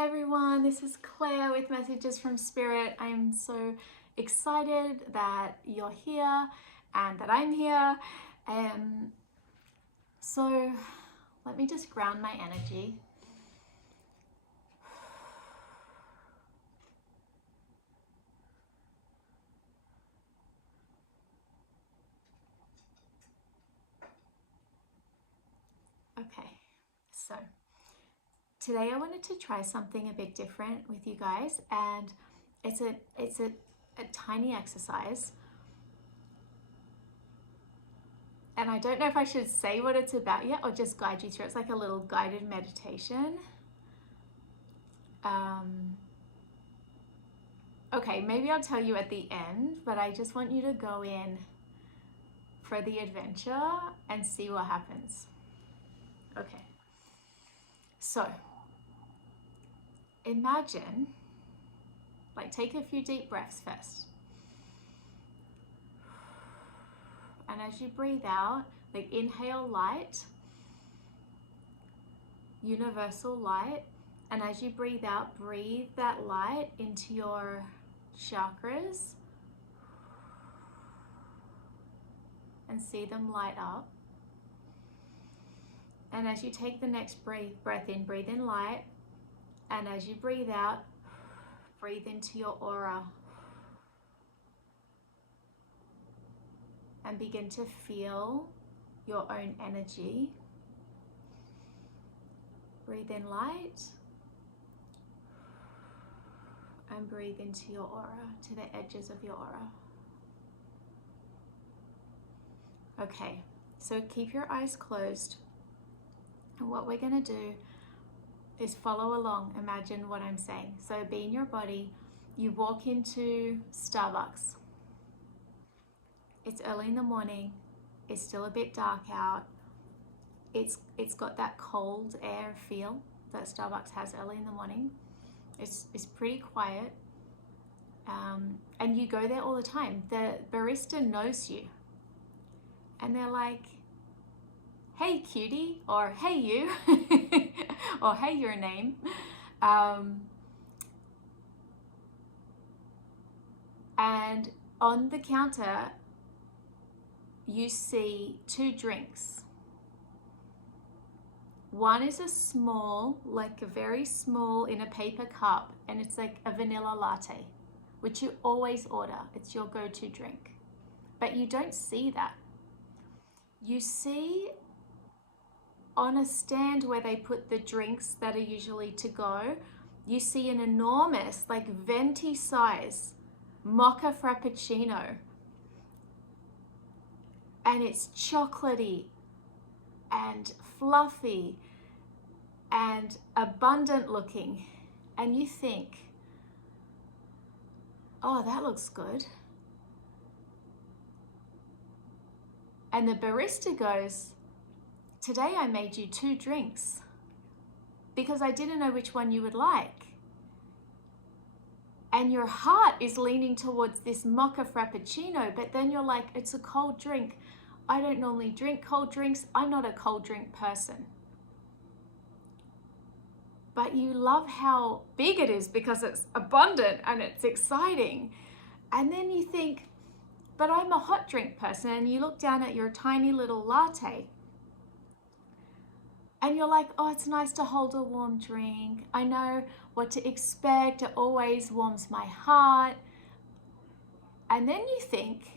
Hi everyone, this is Claire with Messages from Spirit. I'm so excited that you're here and that I'm here. So let me just ground my energy. Okay, so today I wanted to try something a bit different with you guys, and it's a tiny exercise. And I don't know if I should say what it's about yet or just guide you through. It's like a little guided meditation. Okay, maybe I'll tell you at the end, but I just want you to go in for the adventure and see what happens. Okay, so imagine, like, take a few deep breaths first. And as you breathe out, like, inhale light, universal light. And as you breathe out, breathe that light into your chakras and see them light up. And as you take the next breath in light. And as you breathe out, breathe into your aura. And begin to feel your own energy. Breathe in light. And breathe into your aura, to the edges of your aura. Okay, so keep your eyes closed. And what we're going to do is follow along. Imagine what I'm saying. So be in your body. You walk into Starbucks. It's early in the morning. It's still a bit dark out. It's got that cold air feel that Starbucks has early in the morning. It's pretty quiet. And you go there all the time. The barista knows you. And they're like, hey cutie, or hey you, or hey your name. And on the counter, you see two drinks. One is a small, like a very small in a paper cup, and it's like a vanilla latte, which you always order. It's your go-to drink. But you don't see that. You see on a stand where they put the drinks that are usually to go, you see an enormous, like venti size mocha frappuccino. And it's chocolatey and fluffy and abundant looking. And you think, oh, that looks good. And the barista goes, today I made you two drinks because I didn't know which one you would like. And your heart is leaning towards this mocha frappuccino, but then you're like, it's a cold drink. I don't normally drink cold drinks. I'm not a cold drink person. But you love how big it is because it's abundant and it's exciting. And then you think, but I'm a hot drink person. And you look down at your tiny little latte. And you're like, oh, it's nice to hold a warm drink. I know what to expect. It always warms my heart. And then you think,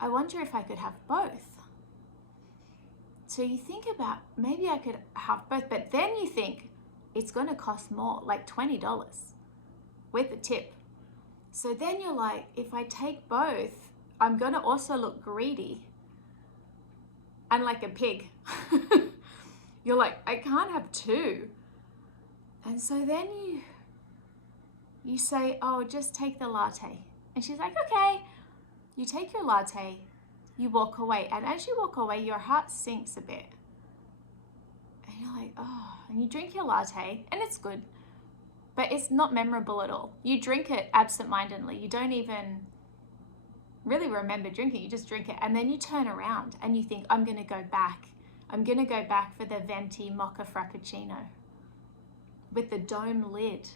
I wonder if I could have both. So you think about, maybe I could have both. But then you think, it's going to cost more, like $20 with a tip. So then you're like, if I take both, I'm going to also look greedy and like a pig. You're like, I can't have two. And so then you say, oh, just take the latte. And she's like, okay. You take your latte, you walk away. And as you walk away, your heart sinks a bit. And you're like, oh, and you drink your latte and it's good, but it's not memorable at all. You drink it absentmindedly. You don't even really remember drinking. You just drink it. And then you turn around and you think, I'm going to go back. I'm going to go back for the venti mocha frappuccino. with the dome lid.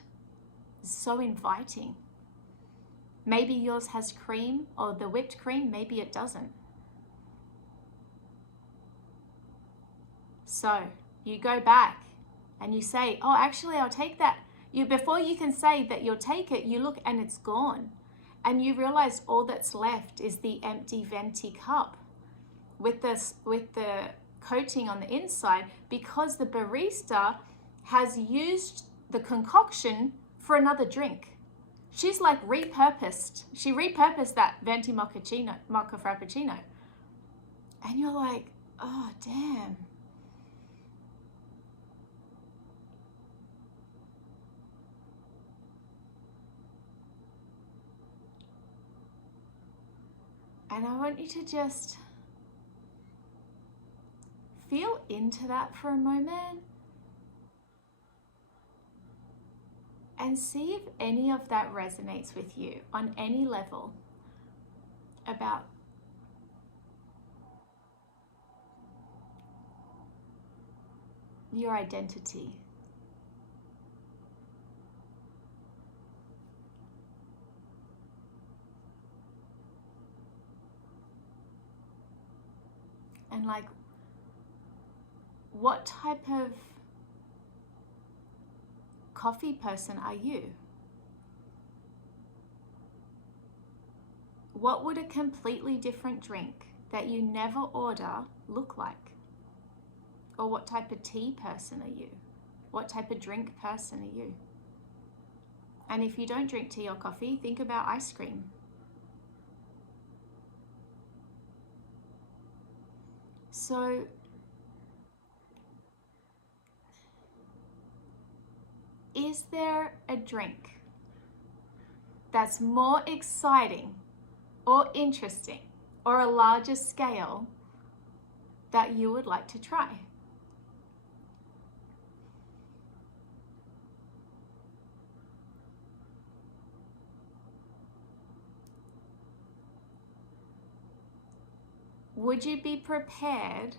It's so inviting. Maybe yours has cream or the whipped cream, maybe it doesn't. So you go back and you say, oh, actually, I'll take that. Before you can say that you'll take it, you look and it's gone. And you realize all that's left is the empty venti cup with the coating on the inside, because the barista has used the concoction for another drink. She's like she repurposed that venti mocha frappuccino. And you're like, oh, damn. And I want you to just feel into that for a moment and see if any of that resonates with you on any level about your identity. And like, what type of coffee person are you? What would a completely different drink that you never order look like? Or what type of tea person are you? What type of drink person are you? And if you don't drink tea or coffee, think about ice cream. So is there a drink that's more exciting or interesting or a larger scale that you would like to try? Would you be prepared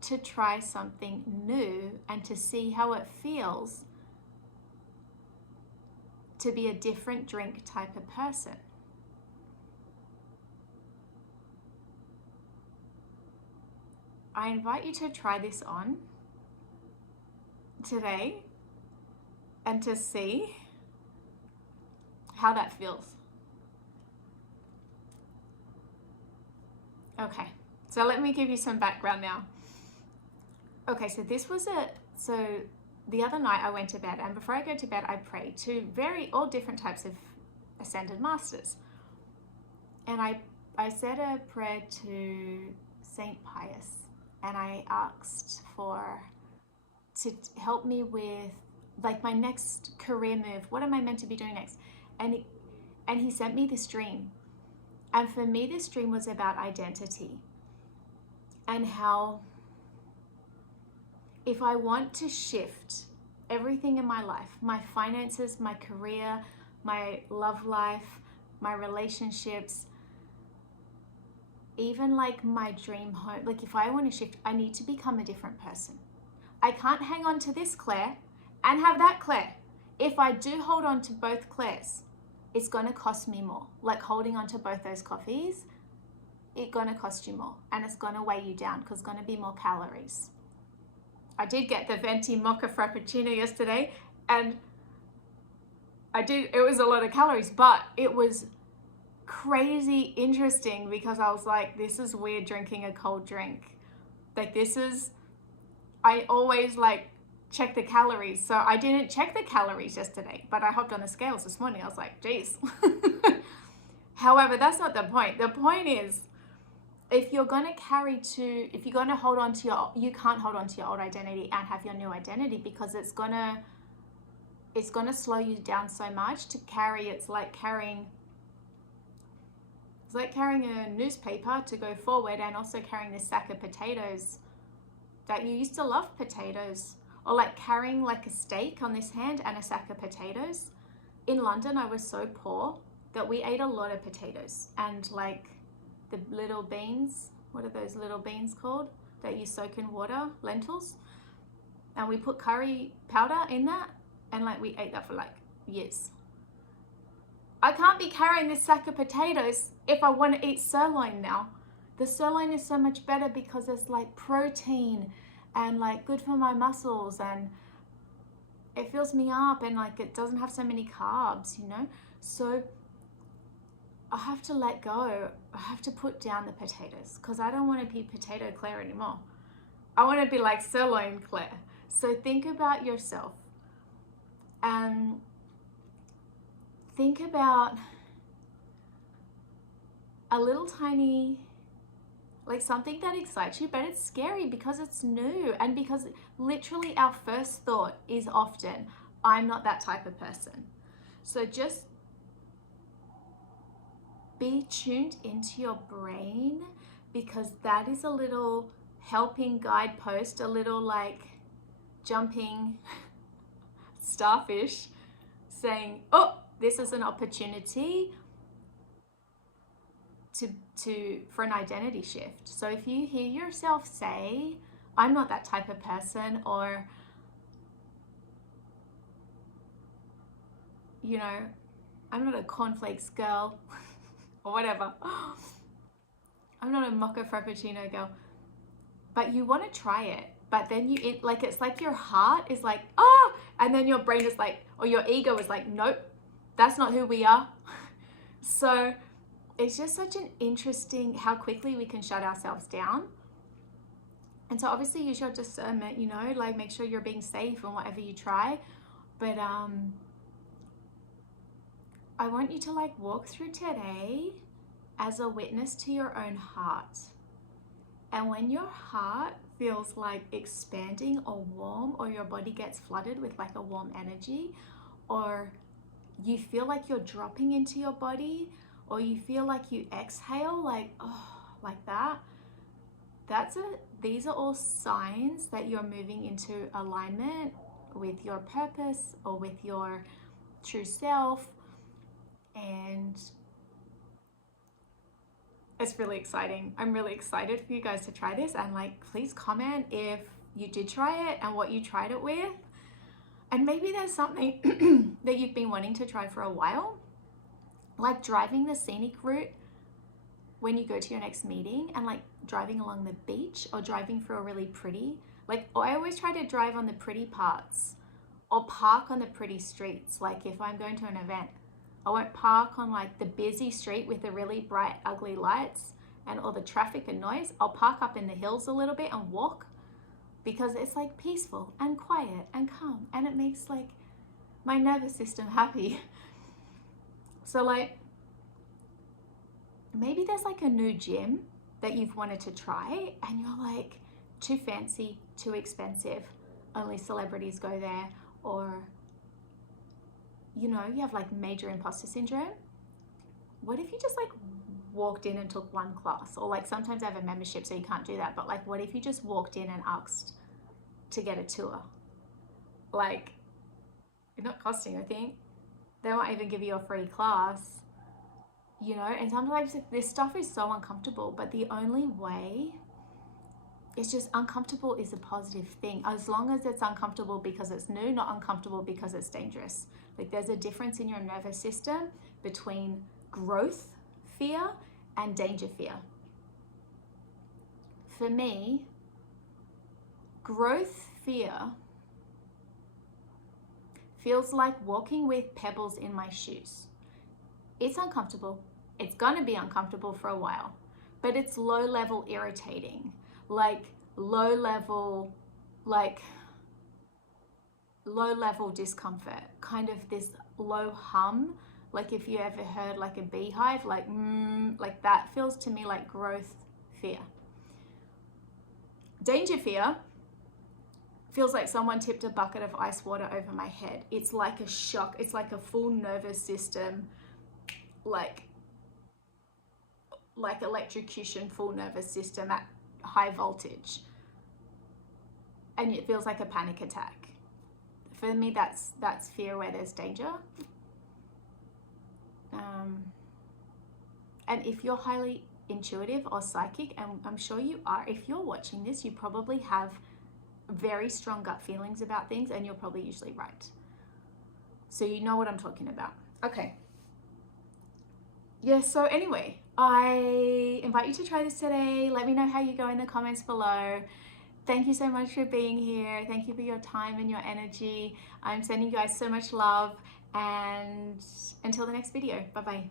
to try something new and to see how it feels to be a different drink type of person? I invite you to try this on today and to see how that feels. Okay, so let me give you some background now. Okay, so the other night I went to bed, and before I go to bed, I pray to all different types of ascended masters. And I said a prayer to Saint Pius, and I asked to help me with like my next career move. What am I meant to be doing next? And he sent me this dream. And for me, this dream was about identity and how if I want to shift everything in my life, my finances, my career, my love life, my relationships, even like my dream home, like if I want to shift, I need to become a different person. I can't hang on to this Claire and have that Claire. If I do hold on to both Claires, it's going to cost me more. Like holding on to both those coffees, it's going to cost you more, and it's going to weigh you down because it's going to be more calories. I did get the venti mocha frappuccino yesterday, and it was a lot of calories, but it was crazy interesting because I was like, this is weird drinking a cold drink. Like I always like check the calories. So I didn't check the calories yesterday, but I hopped on the scales this morning. I was like, geez. However, that's not the point. The point is, if you're going to hold on to you can't hold on to your old identity and have your new identity, because it's going to slow you down so much to carry. It's like carrying a newspaper to go forward, and also carrying this sack of potatoes that you used to love potatoes, or like carrying like a steak on this hand and a sack of potatoes. In London, I was so poor that we ate a lot of potatoes and like the little beans. What are those little beans called that you soak in water? Lentils. And we put curry powder in that, And like we ate that for like years. I can't be carrying this sack of potatoes if I want to eat sirloin now. The sirloin is so much better because it's like protein and like good for my muscles, and it fills me up, and like it doesn't have so many carbs, you know? So I have to let go. I have to put down the potatoes because I don't want to be potato Claire anymore. I want to be like sirloin Claire. So think about yourself and think about a little tiny, like something that excites you, but it's scary because it's new, and because literally our first thought is often, I'm not that type of person. So just be tuned into your brain, because that is a little helping guidepost, a little like jumping starfish saying, oh, this is an opportunity for an identity shift. So if you hear yourself say, I'm not that type of person, or, you know, I'm not a cornflakes girl, or whatever. I'm not a mocha frappuccino girl. But you want to try it. But then it's like your heart is like, oh, and then your brain is like, or your ego is like, nope, that's not who we are. So it's just such an interesting how quickly we can shut ourselves down. And so obviously use your discernment, you know, like make sure you're being safe in whatever you try. But I want you to like walk through today as a witness to your own heart. And when your heart feels like expanding or warm, or your body gets flooded with like a warm energy, or you feel like you're dropping into your body, or you feel like you exhale, like, oh, like that, these are all signs that you're moving into alignment with your purpose or with your true self. And it's really exciting. I'm really excited for you guys to try this, and like, please comment if you did try it and what you tried it with. And maybe there's something that you've been wanting to try for a while, like driving the scenic route when you go to your next meeting, and like driving along the beach, or driving through a really pretty, like, I always try to drive on the pretty parts or park on the pretty streets. Like if I'm going to an event, I won't park on like the busy street with the really bright, ugly lights and all the traffic and noise. I'll park up in the hills a little bit and walk, because it's like peaceful and quiet and calm, and it makes like my nervous system happy. So like, maybe there's like a new gym that you've wanted to try, and you're like, too fancy, too expensive, only celebrities go there, or, you know, you have like major imposter syndrome. What if you just like walked in and took one class? Or like, sometimes I have a membership so you can't do that, but like, what if you just walked in and asked to get a tour? Like, it's not costing anything. They won't even give you a free class, you know? And sometimes this stuff is so uncomfortable, but the only way, it's just uncomfortable is a positive thing, as long as it's uncomfortable because it's new, not uncomfortable because it's dangerous. Like, there's a difference in your nervous system between growth fear and danger fear. For me, growth fear feels like walking with pebbles in my shoes. It's uncomfortable. It's gonna be uncomfortable for a while, but it's low level irritating, like low level discomfort, kind of this low hum. Like if you ever heard like a beehive, like that feels to me like growth fear. Danger fear feels like someone tipped a bucket of ice water over my head. It's like a shock. It's like a full nervous system, like electrocution, full nervous system at high voltage. And it feels like a panic attack. For me, that's fear where there's danger. And if you're highly intuitive or psychic, and I'm sure you are, if you're watching this, you probably have very strong gut feelings about things, and you're probably usually right. So you know what I'm talking about. Okay. Yeah, so anyway, I invite you to try this today. Let me know how you go in the comments below. Thank you so much for being here. Thank you for your time and your energy. I'm sending you guys so much love, and until the next video, bye-bye.